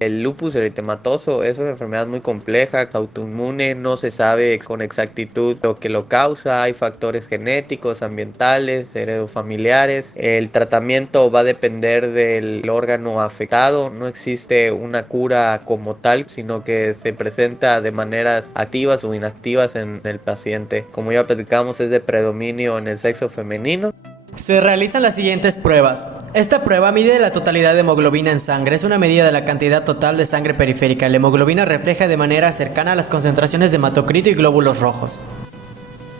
El lupus eritematoso es una enfermedad muy compleja, autoinmune, no se sabe con exactitud lo que lo causa, hay factores genéticos, ambientales, heredofamiliares. El tratamiento va a depender del órgano afectado, no existe una cura como tal, sino que se presenta de maneras activas o inactivas en el paciente. Como ya platicamos, es de predominio en el sexo femenino. Se realizan las siguientes pruebas. Esta prueba mide la totalidad de hemoglobina en sangre, es una medida de la cantidad total de sangre periférica. La hemoglobina refleja de manera cercana las concentraciones de hematocrito y glóbulos rojos.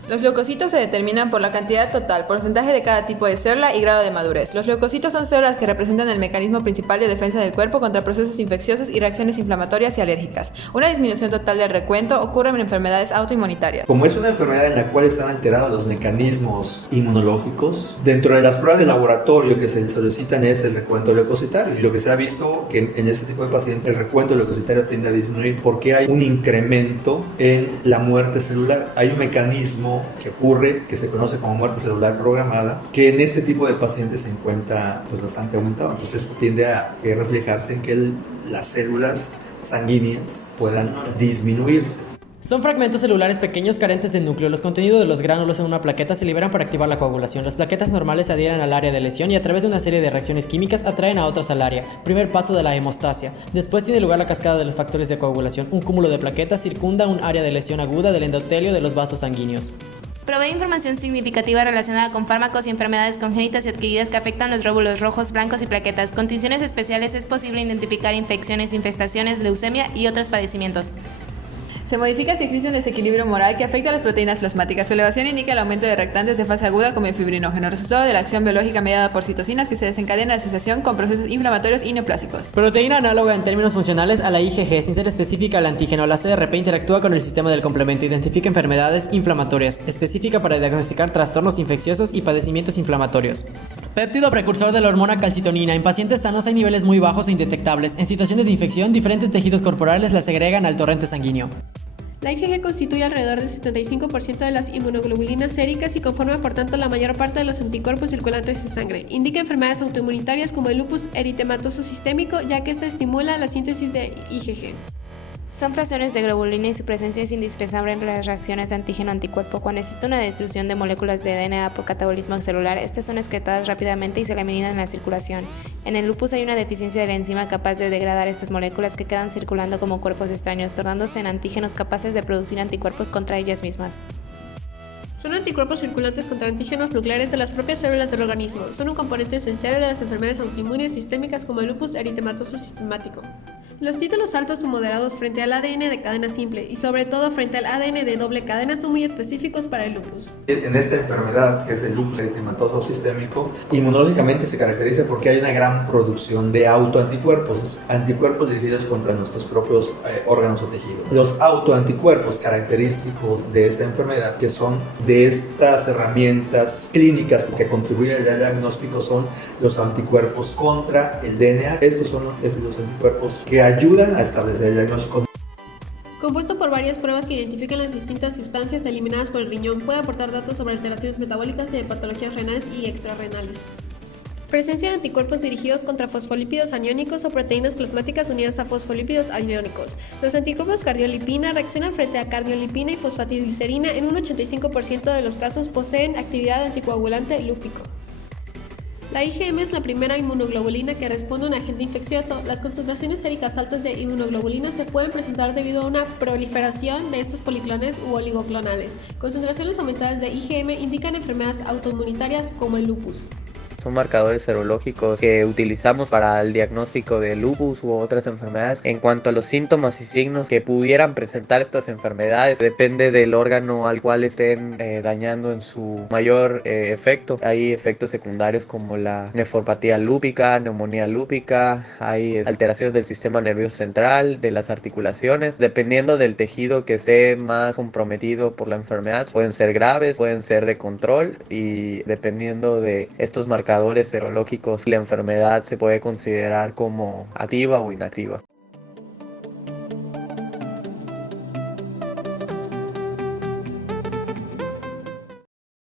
Los leucocitos se determinan por la cantidad total, porcentaje de cada tipo de célula y grado de madurez. Los leucocitos son células que representan el mecanismo principal de defensa del cuerpo contra procesos infecciosos y reacciones inflamatorias y alérgicas. Una disminución total del recuento ocurre en enfermedades autoinmunitarias. Como es una enfermedad en la cual están alterados los mecanismos inmunológicos, dentro de las pruebas de laboratorio que se solicitan es el recuento leucocitario. Y lo que se ha visto que en este tipo de pacientes el recuento leucocitario tiende a disminuir porque hay un incremento en la muerte celular. Hay un mecanismo que ocurre, que se conoce como muerte celular programada, que en este tipo de pacientes se encuentra pues bastante aumentado. Entonces tiende a reflejarse en que las células sanguíneas puedan disminuirse. Son fragmentos celulares pequeños carentes de núcleo. Los contenidos de los gránulos en una plaqueta se liberan para activar la coagulación. Las plaquetas normales se adhieren al área de lesión y a través de una serie de reacciones químicas atraen a otras al área. Primer paso de la hemostasia. Después tiene lugar la cascada de los factores de coagulación. Un cúmulo de plaquetas circunda un área de lesión aguda del endotelio de los vasos sanguíneos. Provee información significativa relacionada con fármacos y enfermedades congénitas y adquiridas que afectan los glóbulos rojos, blancos y plaquetas. Con tinciones especiales es posible identificar infecciones, infestaciones, leucemia y otros padecimientos. Se modifica si existe un desequilibrio humoral que afecta a las proteínas plasmáticas. Su elevación indica el aumento de reactantes de fase aguda como el fibrinógeno, resultado de la acción biológica mediada por citocinas que se desencadena en asociación con procesos inflamatorios y neoplásicos. Proteína análoga en términos funcionales a la IgG, sin ser específica al antígeno. La CRP interactúa con el sistema del complemento, identifica enfermedades inflamatorias, específica para diagnosticar trastornos infecciosos y padecimientos inflamatorios. Péptido precursor de la hormona calcitonina. En pacientes sanos hay niveles muy bajos e indetectables. En situaciones de infección, diferentes tejidos corporales la segregan al torrente sanguíneo. La IgG constituye alrededor del 75% de las inmunoglobulinas séricas y conforma por tanto la mayor parte de los anticuerpos circulantes en sangre. Indica enfermedades autoinmunitarias como el lupus eritematoso sistémico, ya que esta estimula la síntesis de IgG. Son fracciones de globulina y su presencia es indispensable en las reacciones de antígeno-anticuerpo. Cuando existe una destrucción de moléculas de DNA por catabolismo celular, estas son excretadas rápidamente y se eliminan en la circulación. En el lupus hay una deficiencia de la enzima capaz de degradar estas moléculas que quedan circulando como cuerpos extraños, tornándose en antígenos capaces de producir anticuerpos contra ellas mismas. Son anticuerpos circulantes contra antígenos nucleares de las propias células del organismo. Son un componente esencial de las enfermedades autoinmunes sistémicas como el lupus eritematoso sistemático. Los títulos altos o moderados frente al ADN de cadena simple y sobre todo frente al ADN de doble cadena son muy específicos para el lupus. En esta enfermedad, que es el lupus eritematoso sistémico, inmunológicamente se caracteriza porque hay una gran producción de autoanticuerpos, anticuerpos dirigidos contra nuestros propios órganos o tejidos. Los autoanticuerpos característicos de esta enfermedad, que son de estas herramientas clínicas que contribuyen al diagnóstico, son los anticuerpos contra el DNA. Estos son los anticuerpos que ayudan a establecer el diagnóstico. Compuesto por varias pruebas que identifican las distintas sustancias eliminadas por el riñón, puede aportar datos sobre alteraciones metabólicas y de patologías renales y extrarrenales. Presencia de anticuerpos dirigidos contra fosfolípidos aniónicos o proteínas plasmáticas unidas a fosfolípidos aniónicos. Los anticuerpos cardiolipina reaccionan frente a cardiolipina y fosfatidilcerina. En un 85% de los casos poseen actividad anticoagulante lúpico. La IgM es la primera inmunoglobulina que responde a un agente infeccioso. Las concentraciones séricas altas de inmunoglobulina se pueden presentar debido a una proliferación de estos policlones u oligoclonales. Concentraciones aumentadas de IgM indican enfermedades autoinmunitarias como el lupus. Son marcadores serológicos que utilizamos para el diagnóstico de lupus u otras enfermedades. En cuanto a los síntomas y signos que pudieran presentar estas enfermedades, depende del órgano al cual estén dañando en su mayor efecto. Hay efectos secundarios como la nefropatía lúpica, neumonía lúpica, hay alteraciones del sistema nervioso central, de las articulaciones. Dependiendo del tejido que esté más comprometido por la enfermedad, pueden ser graves, pueden ser de control, y dependiendo de estos marcadores serológicos, la enfermedad se puede considerar como activa o inactiva.